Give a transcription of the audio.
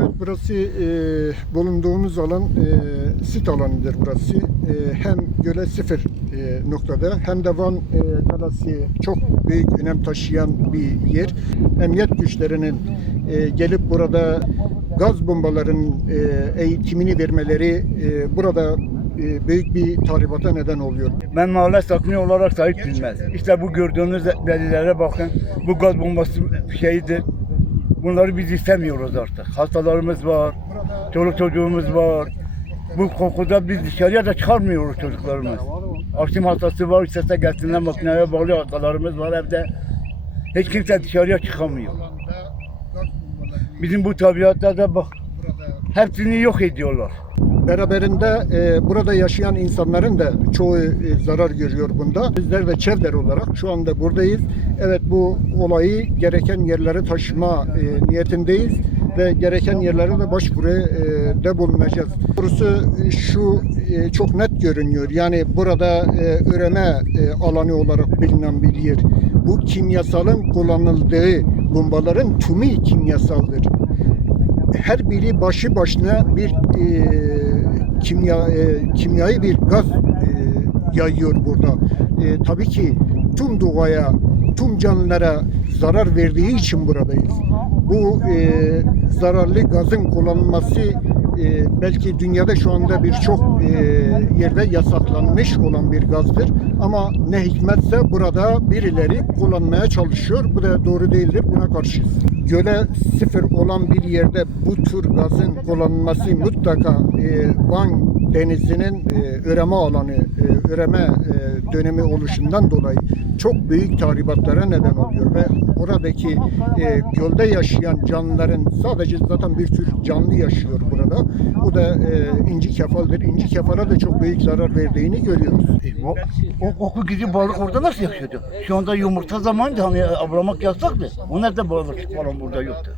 Evet, burası e, bulunduğumuz alan e, sit alanıdır burası. E, hem göle sıfır e, noktada hem de Van e, Kalası çok büyük önem taşıyan bir yer. Emniyet güçlerinin e, gelip burada gaz bombaların e, eğitimini vermeleri e, burada e, büyük bir tahribata neden oluyor. Ben mahalle sakini olarak sahip bilmez. İşte bu gördüğünüz delillere bakın. Bu gaz bombası şeyidir. Bunları biz istemiyoruz artık. Hastalarımız var, çoluk çocuğumuz var. Bu kokuda biz dışarıya da çıkarmıyoruz çocuklarımız. Akşam hastası var, istese gelsinler makineye bağlı hastalarımız var evde. Hiç kimse dışarıya çıkamıyor. Bizim bu tabiatta da bak, hepsini yok ediyorlar. Beraberinde e, burada yaşayan insanların da çoğu e, zarar görüyor bunda. Bizler de Çevder olarak şu anda buradayız. Evet bu olayı gereken yerlere taşıma e, niyetindeyiz ve gereken yerlere de başvuru e, de bulunacağız. Doğrusu e, şu e, çok net görünüyor. Yani burada e, üreme e, alanı olarak bilinen bir yer. Bu kimyasalın kullanıldığı bombaların tümü kimyasaldır her biri başı başına bir e, kimya e, kimyayı bir gaz e, yayıyor burada. E, tabii ki tüm doğaya, tüm canlılara zarar verdiği için buradayız. Bu e, zararlı gazın kullanılması e, belki dünyada şu anda birçok e, yerde yasaklanmış olan bir gazdır. Ama ne hikmetse burada birileri kullanmaya çalışıyor. Bu da doğru değildir. Buna karşıyız. Göle sıfır olan bir yerde bu tür gazın kullanılması mutlaka e, Van denizinin e, üreme alanı, e, üreme e, dönemi oluşundan dolayı çok büyük tahribatlara neden oluyor ve oradaki e, gölde yaşayan canlıların sadece zaten bir tür canlı yaşıyor burada. Bu da e, inci kefaldir. İnci kefala da çok büyük zarar verdiğini görüyoruz. E, o, o koku gibi balık orada nasıl yaşıyordu? Şu anda yumurta zamanı hani avlamak yasaktı. O nerede balık falan burada yoktu.